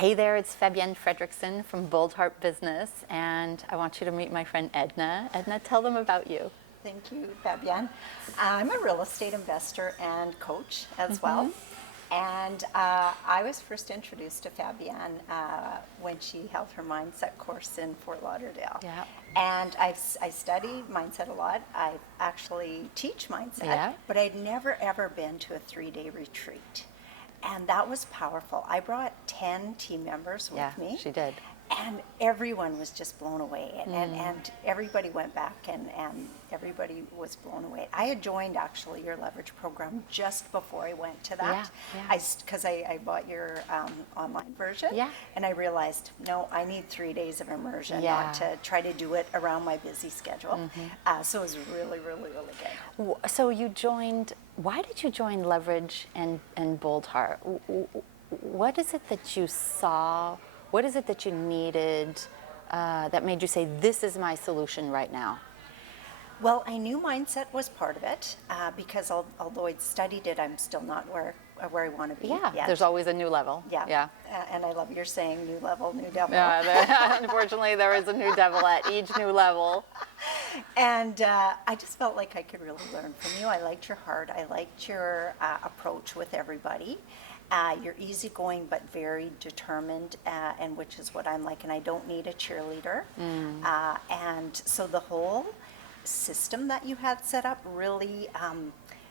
Hey there, it's Fabienne Fredrickson from Boldheart Business, and I want you to meet my friend Edna. Edna, tell them about you. Thank you, Fabienne. I'm a real estate investor and coach as well. And I was first introduced to Fabienne when she held her mindset course in Fort Lauderdale. Yeah. And I study mindset a lot. I actually teach mindset, Yeah. but I'd never ever been to a 3-day retreat. And that was powerful. I brought 10 team members with me. Yeah, she did. And everyone was just blown away. And everybody went back and everybody was blown away. I had joined actually your leverage program just before I went to that. Yeah. Because I bought your online version. Yeah. And I realized, no, I need 3 days of immersion, Yeah. not to try to do it around my busy schedule. So it was really, really, really good. So you joined, why did you join Leverage and Boldheart? What is it that you saw? What is it that you needed that made you say, this is my solution right now? Well, I knew mindset was part of it because although I'd studied it, I'm still not where I want to be Yeah, yet. there's always a new level. Yeah. And I love your saying, new level, new devil. Yeah, unfortunately, there is a new devil at each new level. And I just felt like I could really learn from you. I liked your heart. I liked your approach with everybody. You're easygoing but very determined, and which is what I'm like, and I don't need a cheerleader. And so the whole system that you had set up really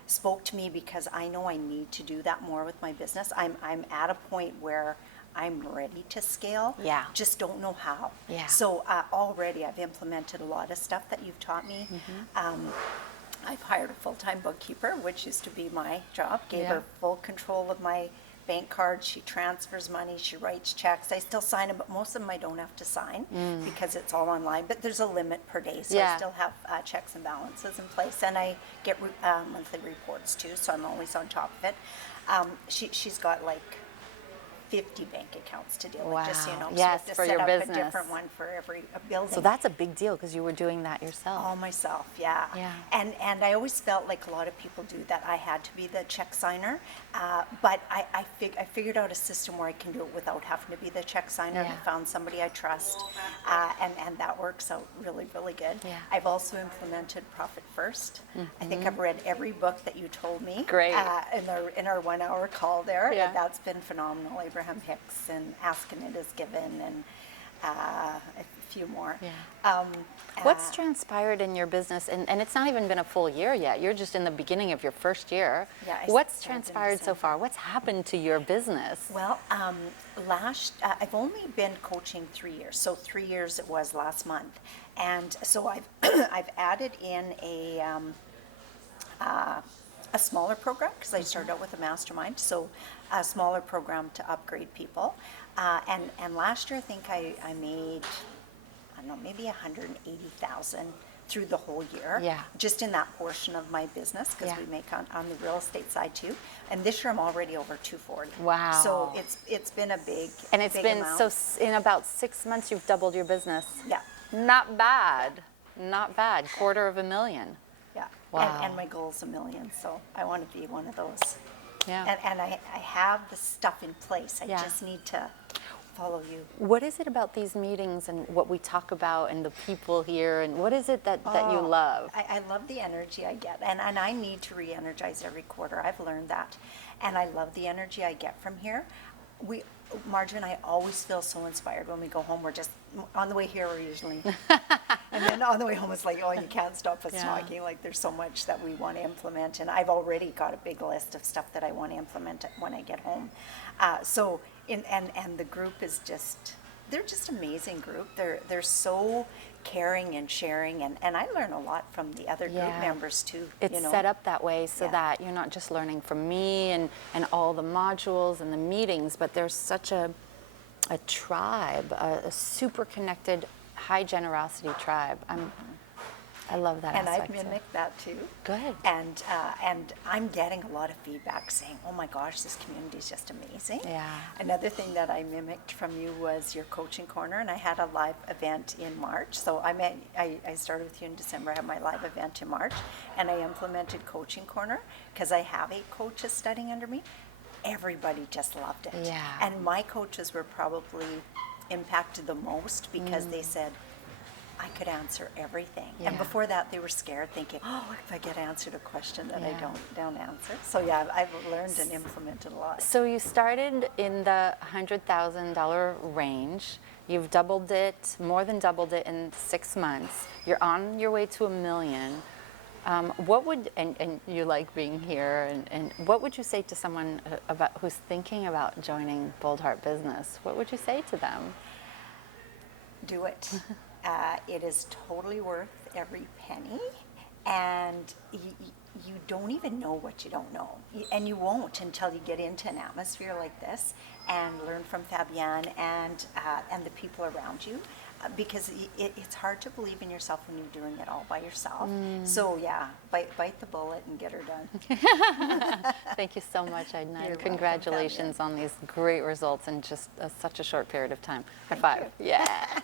spoke to me because I know I need to do that more with my business. I'm at a point where I'm ready to scale. Yeah. Just don't know how. Yeah. So already I've implemented a lot of stuff that you've taught me. I've hired a full-time bookkeeper, which used to be my job. Gave her full control of my bank cards. She transfers money. She writes checks. I still sign them, but most of them I don't have to sign because it's all online. But there's a limit per day, so I still have checks and balances in place. And I get monthly reports too, so I'm always on top of it. She's got like 50 bank accounts to deal with, just so you know. Yes, so you have to for set your up business. a different one for every building. So that's a big deal because you were doing that yourself. All myself, yeah. And I always felt like a lot of people do that. I had to be the check signer, but I figured out a system where I can do it without having to be the check signer. Yeah. I found somebody I trust, and that works out really, really good. Yeah. I've also implemented Profit First. I think I've read every book that you told me. Great. In our 1 hour call there. Yeah. That's been phenomenal. Abraham Hicks and Asking It Is Given and a few more. Yeah. What's transpired in your business, and it's not even been a full year yet, you're just in the beginning of your first year. Yeah, What's started in transpired so December. far? What's happened to your business? Well, I've only been coaching 3 years, so 3 years it was last month, and so I've I've added in a smaller program because I started out with a mastermind, so a smaller program to upgrade people, and last year I think I made, I don't know, maybe 180,000 through the whole year. Yeah. Just in that portion of my business because Yeah. we make on the real estate side too. And this year I'm already over 240. Wow. So it's been a big And it's big been amount. in about 6 months you've doubled your business. Yeah. Not bad. Not bad. $250,000. Yeah. Wow. And my goal's 1 million, so I want to be one of those. Yeah. And I have the stuff in place. I Yeah. just need to follow you. What is it about these meetings and what we talk about and the people here, and what is it that you love? I love the energy I get, and I need to re-energize every quarter. I've learned that, and I love the energy I get from here. Marge and I always feel so inspired when we go home. We're just, on the way here we're usually, and then on the way home it's like, oh, you can't stop us talking. Like there's so much that we want to implement, and I've already got a big list of stuff that I want to implement when I get home. And the group is just, they're just amazing group. They're so caring and sharing, and I learn a lot from the other group members too. It's set up that way so that you're not just learning from me and all the modules and the meetings, but there's such a tribe, a super connected, high generosity tribe. I love that And aspect. I've mimicked that too. Good. And I'm getting a lot of feedback saying, oh my gosh, this community is just amazing. Yeah. Another thing that I mimicked from you was your coaching corner, and I had a live event in March. So I started with you in December. I had my live event in March, and I implemented coaching corner because I have 8 coaches studying under me. everybody just loved it. Yeah. And my coaches were probably impacted the most because they said, I could answer everything. And Yeah. before that, they were scared, thinking, oh, what if I get answered a question that I Yeah. don't answer? So yeah, I've learned and implemented a lot. So you started in the $100,000 range. You've doubled it, more than doubled it in 6 months. You're on your way to $1 million. What would, and you like being here, and what would you say to someone about who's thinking about joining Boldheart Business? What would you say to them? Do it. It is totally worth every penny, and you don't even know what you don't know, and you won't until you get into an atmosphere like this and learn from Fabienne and the people around you, because it's hard to believe in yourself when you're doing it all by yourself. So yeah, bite the bullet and get her done. Thank you so much, Edna, You're and welcome, congratulations on these great results in just such a short period of time. High Thank five. you. Yeah.